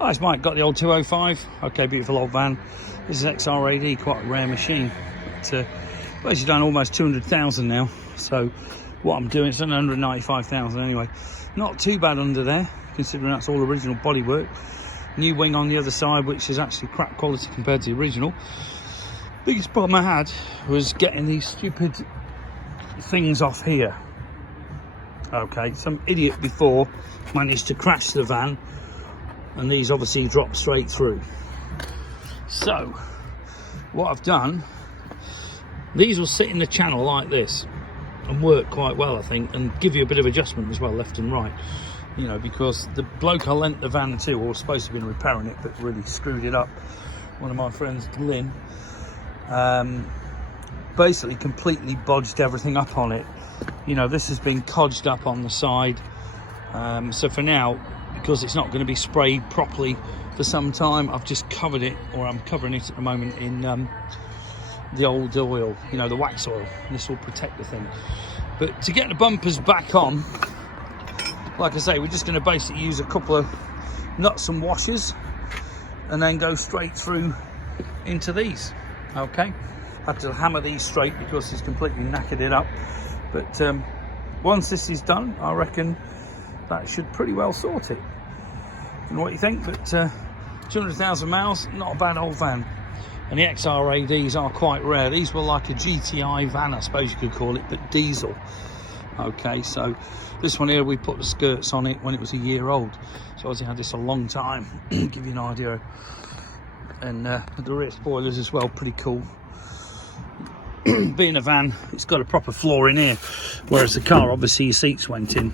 Hi, it's Mike. Got the old 205. Okay, beautiful old van. This is XRAD, quite a rare machine. But basically done almost 200,000 now. So what I'm doing, it's done 195,000 anyway. Not too bad under there, considering that's all original bodywork. New wing on the other side, which is actually crap quality compared to the original. Biggest problem I had was getting these stupid things off here. Okay, some idiot before managed to crash the van, and these obviously drop straight through. So what I've done, these will sit in the channel like this and work quite well, I think, and give you a bit of adjustment as well, left and right, you know, because the bloke I lent the van to, or was supposed to have been repairing it but really screwed it up, one of my friends, Lynn, basically completely bodged everything up on it. You know, this has been codged up on the side, so for now, because it's not going to be sprayed properly for some time, I've just covered it, or I'm covering it at the moment in the old oil, you know, the wax oil. This will protect the thing. But to get the bumpers back on, like I say, we're just going to basically use a couple of nuts and washers and then go straight through into these. Okay, had to hammer these straight because it's completely knackered it up. But once this is done, I reckon that should pretty well sort it. I don't know what you think, but 200,000 miles, not a bad old van. And the XRADs are quite rare. These were like a GTI van, I suppose you could call it, but diesel. Okay, so this one here, we put the skirts on it when it was a year old. So obviously had this a long time, give you an idea. And the rear spoilers as well, pretty cool. Being a van, it's got a proper floor in here, whereas the car, obviously, your seats went in.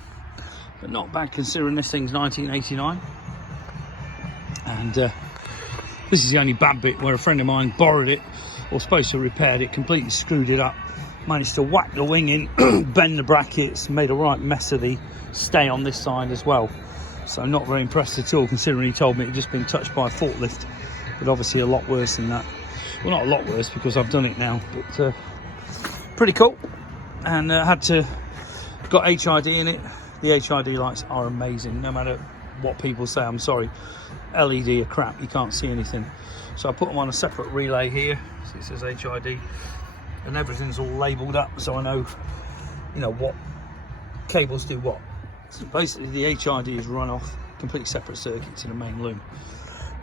But not bad considering this thing's 1989. And this is the only bad bit, where a friend of mine borrowed it, or supposed to have repaired it, completely screwed it up, managed to whack the wing in, bend the brackets, made a right mess of the stay on this side as well. So not very impressed at all, considering he told me it had just been touched by a forklift, but obviously a lot worse than that. Well, not a lot worse because I've done it now, but pretty cool. And got HID in it. The HID lights are amazing, no matter what people say. I'm sorry, LED are crap, you can't see anything. So I put them on a separate relay here, so it says HID, and everything's all labelled up, so I know, you know, what cables do what. So basically the HID is run off completely separate circuit to the main loom.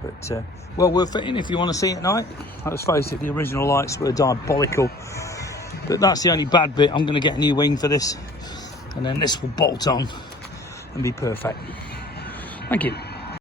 But well worth fitting if you want to see it at night. Let's face it, the original lights were diabolical. But that's the only bad bit. I'm going to get a new wing for this, and then this will bolt on and be perfect. Thank you.